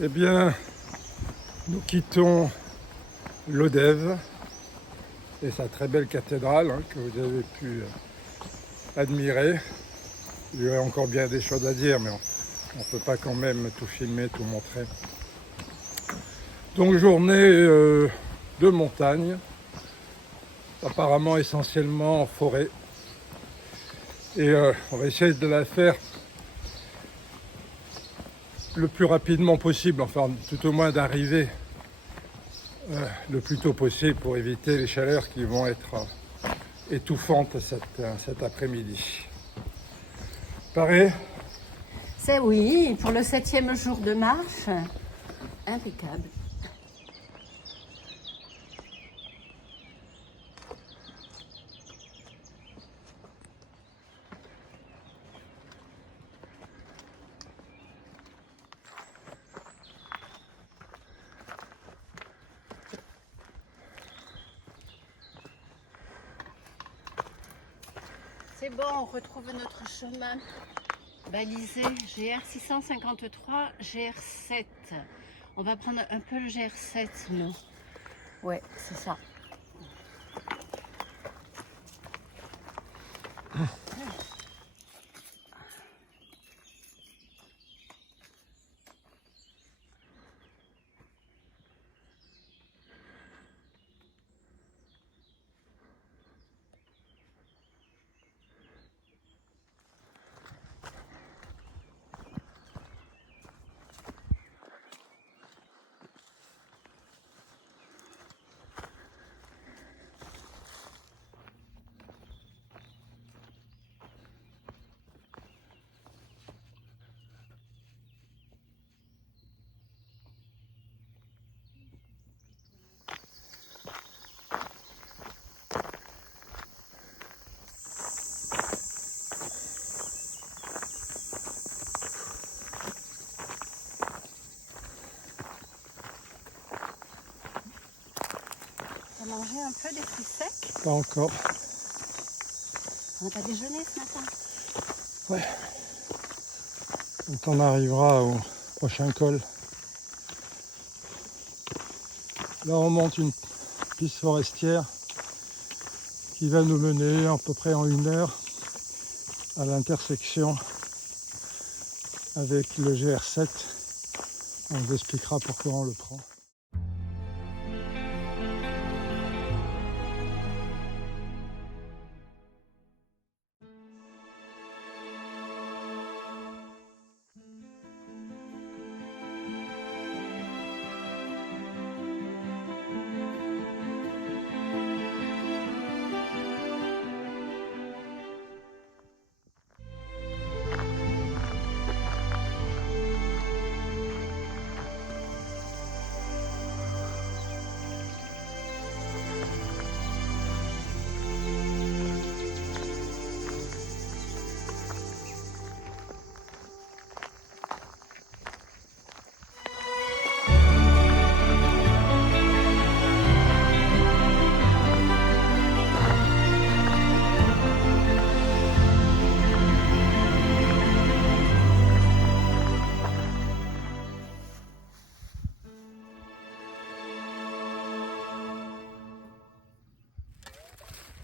Eh bien, nous quittons Lodève et sa très belle cathédrale que vous avez pu admirer. Il y aurait encore bien des choses à dire, mais on ne peut pas quand même tout filmer, tout montrer. Donc journée de montagne, apparemment essentiellement en forêt. Et on va essayer de la faire le plus rapidement possible, enfin tout au moins d'arriver le plus tôt possible pour éviter les chaleurs qui vont être étouffantes cet après-midi. Pareil. C'est oui, pour le 7e jour de marche, impeccable. C'est bon, on retrouve notre chemin balisé GR 653, GR7. On va prendre un peu le GR7, nous. Ouais, c'est ça. T'as mangé un peu des fruits secs? Pas encore. On a déjeuné ce matin? Ouais. Quand on arrivera au prochain col. Là on monte une piste forestière qui va nous mener à peu près en 1 heure à l'intersection avec le GR7. On vous expliquera pourquoi on le prend.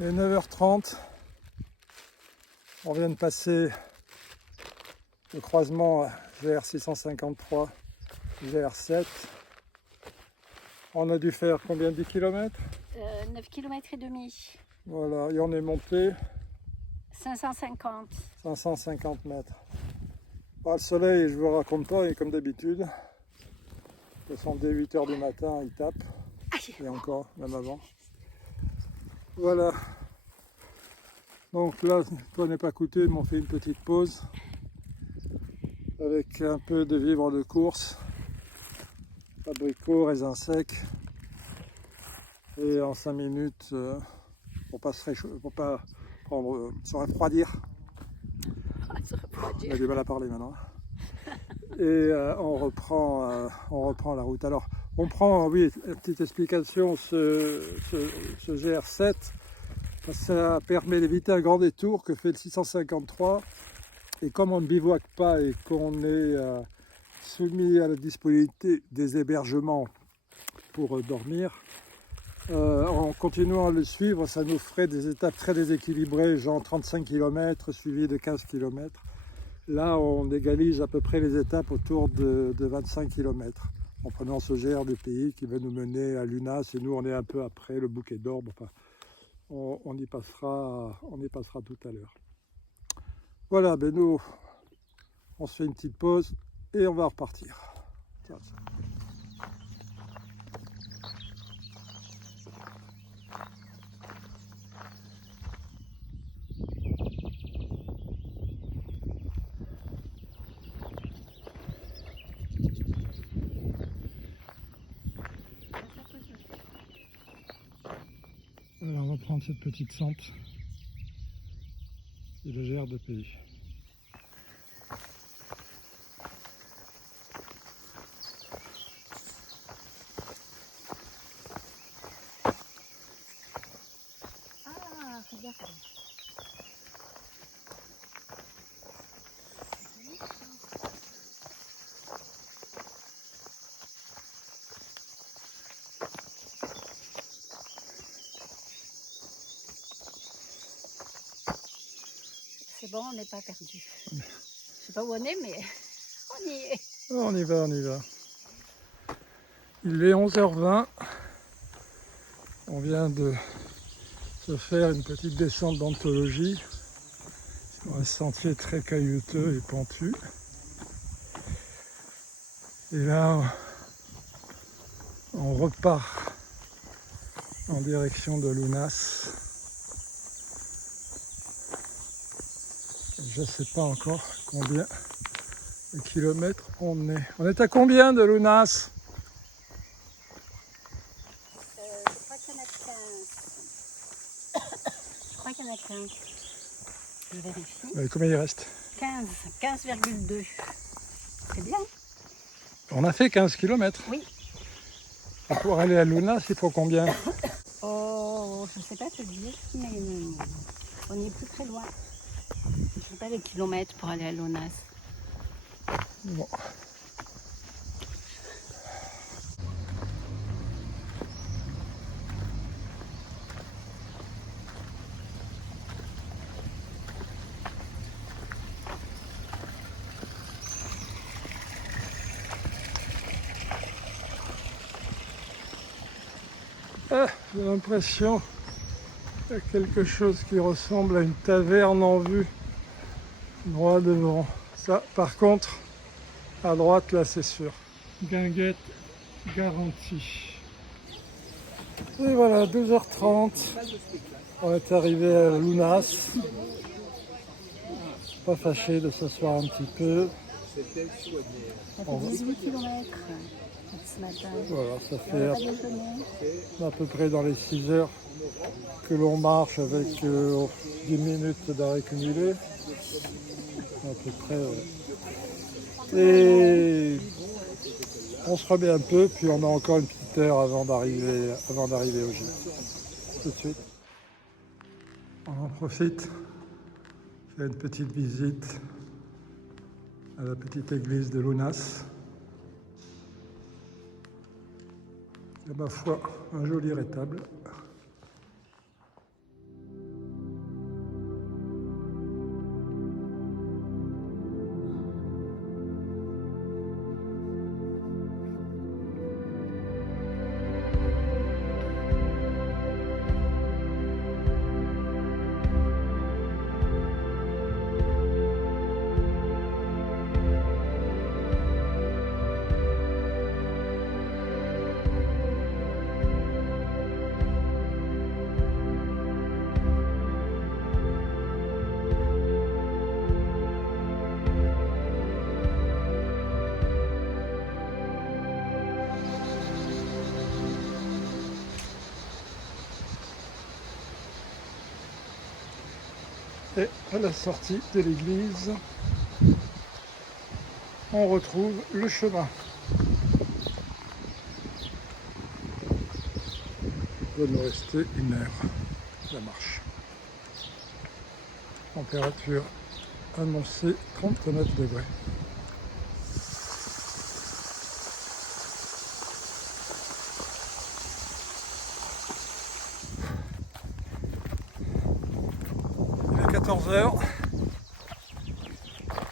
Il est 9h30, on vient de passer le croisement GR 653, GR7. On a dû faire combien, 10 km? 9 km et demi. Voilà, et on est monté 550. 550 mètres. Bah, le soleil, je ne vous raconte pas, et comme d'habitude, de toute façon, dès 8h du matin, il tape, Aïe. et encore, même avant. Voilà. Donc là, toi n'est pas coûté, ils m'ont fait une petite pause avec un peu de vivres de course, abricots, raisins secs, et en 5 minutes, pour pas se refroidir. On a du mal à parler maintenant. Et on reprend la route. Alors, on prend, oui, une petite explication, ce GR7, ça permet d'éviter un grand détour que fait le 653. Et comme on ne bivouaque pas et qu'on est soumis à la disponibilité des hébergements pour dormir. En continuant à le suivre, ça nous ferait des étapes très déséquilibrées, genre 35 km suivies de 15 km. Là, on égalise à peu près les étapes autour de 25 km, en prenant ce GR de pays qui va nous mener à Lunas, et nous on est un peu après le Bouquet d'Orbe. Enfin, on y passera tout à l'heure. Voilà, ben nous, on se fait une petite pause et on va repartir. Ciao. Voilà, on va prendre cette petite sente et le GR de pays. Ah, regarde. C'est bon, on n'est pas perdu. Je sais pas où on est, mais on y est. On y va, on y va. Il est 11h20. On vient de se faire une petite descente d'anthologie sur un sentier très caillouteux et pentu. Et là, on repart en direction de Lunas. Je ne sais pas encore combien de kilomètres on est. On est à combien de Lunas? Je crois qu'il y en a 15. Je crois qu'il y en a 15. Je vérifie. Combien il reste? 15,2. C'est bien. On a fait 15 km. Oui. Et pour aller à Lunas, il faut combien? Oh, je ne sais pas te dire, mais on n'est plus très loin. Je ne sais pas les kilomètres pour aller à Lunas. Bon. Ah, j'ai l'impression qu'il y a quelque chose qui ressemble à une taverne en vue, droit devant. Ça, par contre, à droite, là, c'est sûr. Guinguette garantie. Et voilà, 12h30. On est arrivé à Lunas. Pas fâché de s'asseoir un petit peu. Ça fait 18 km ce matin. Voilà, ça On fait n'a pas déjeuné. à peu près dans les 6 heures que l'on marche avec 10 minutes d'arrêt cumulé. À peu près. Ouais. Et on se remet un peu, puis on a encore une petite heure avant d'arriver au gîte. Tout de suite. On en profite. Faire une petite visite à la petite église de Lunas. Et ma foi, un joli rétable. Et à la sortie de l'église, on retrouve le chemin. Il doit nous rester 1 heure de marche. Température annoncée 39 degrés. 14 h.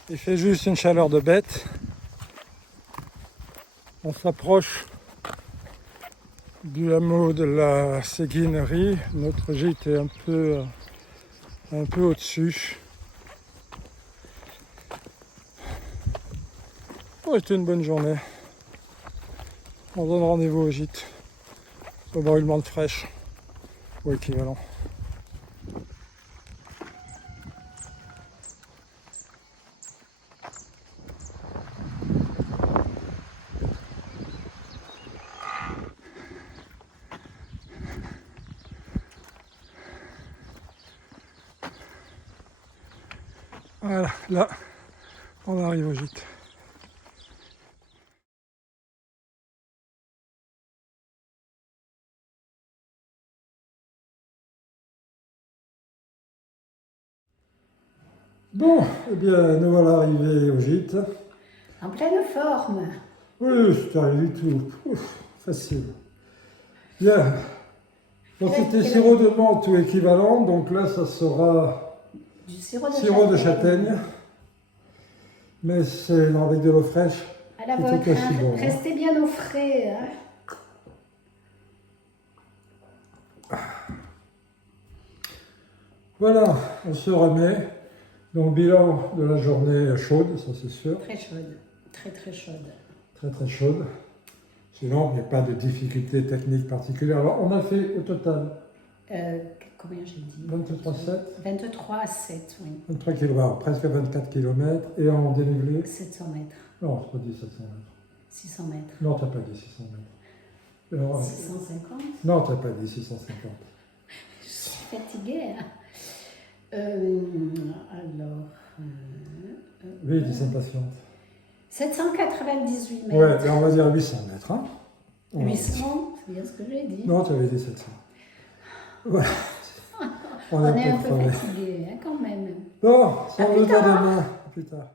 Il fait juste une chaleur de bête. On s'approche du hameau de la Séguinerie. Notre gîte est un peu au-dessus. Ça a été une bonne journée. On donne rendez-vous au gîte, au brûlement de fraîche, ou équivalent. Voilà, là, on arrive au gîte. Bon, eh bien, nous voilà arrivés au gîte. En pleine forme. Oui, c'est arrivé tout. Ouf, facile. Bien. Donc c'était sirop de menthe ou équivalent, donc là ça sera Du sirop de sirop de châtaigne. Mais c'est avec de l'eau fraîche. À la c'est vôtre, tout aussi bon. Restez bien au frais. Hein. Voilà, on se remet. Donc bilan de la journée chaude, ça c'est sûr. Très chaude, très très chaude. Très très chaude. Sinon, il n'y a pas de difficulté technique particulière. Alors, on a fait au total Combien j'ai dit 23,7 23,7, oui. 23 km, presque 24 km. Et en dénivelé 700 mètres. Non, c'est pas dit 700 mètres. 600 mètres. Non, t'as pas dit 600 mètres. Alors, 650. non, t'as pas dit 650. Je suis fatiguée. Hein. Oui, dis impatiente. 798 mètres. Ouais, ben on va dire 800 mètres. Hein. 800, c'est bien ce que j'ai dit. Non, tu avais dit 700. Voilà. On est un peu crevé. fatigué, hein, quand même. Bon, sans À doute plus à tard. demain. À plus tard.